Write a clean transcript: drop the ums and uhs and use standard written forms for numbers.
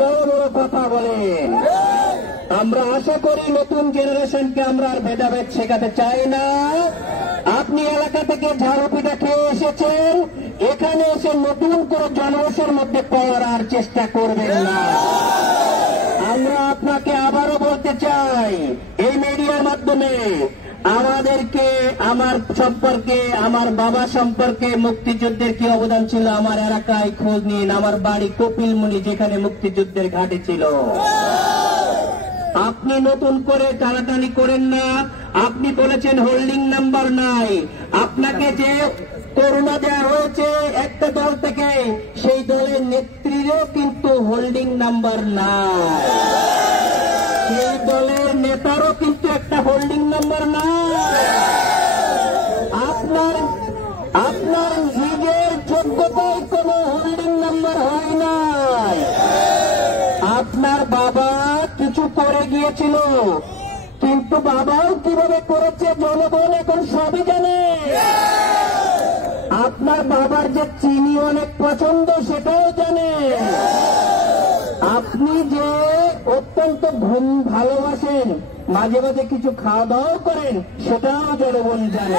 বড় বড় কথা বলেন। আমরা আশা করি নতুন জেনারেশনকে আমরা আর ভেদাভেদ শেখাতে চাই না। আপনি এলাকা থেকে ঝাড়ুপিটা খেয়ে এসেছেন, এখানে এসে নতুন করে জনরসের মধ্যে পড়ার আর চেষ্টা করবেন না। আমরা আপনাকে আবারও বলতে চাই এই মিডিয়ার মাধ্যমে, আমাদেরকে আমার সম্পর্কে, আমার বাবা সম্পর্কে মুক্তিযুদ্ধের কি অবদান ছিল আমার এলাকায় খোঁজ নিন। আমার বাড়ি কপিলমুনি, যেখানে মুক্তিযুদ্ধের ঘাঁটি ছিল। আপনি নতুন করে টানাটানি করেন না। আপনি বলেছেন হোল্ডিং নাম্বার নাই। আপনাকে যে করোনা দেওয়া হয়েছে একটা দল থেকে, সেই দলের নেত্রীরও কিন্তু হোল্ডিং নাম্বার নাই। সেই দলের নেতারও কিন্তু একটা হোল্ডিং নাম্বার নাই। আপনার নিজের যোগ্যতায় কোনো হোল্ডিং নাম্বার হয় নাই। আপনার বাবা কিছু করে গিয়েছিল, কিন্তু বাবাও কিভাবে করেছে জনগণ এখন সবই জানে। আপনার বাবার যে চিনি অনেক পছন্দ সেটাও জানে। আপনি যে অত্যন্ত ঘুম ভালোবাসেন, মাঝে মাঝে কিছু খাওয়া দাওয়াও করেন, সেটাও জনগণ জানে।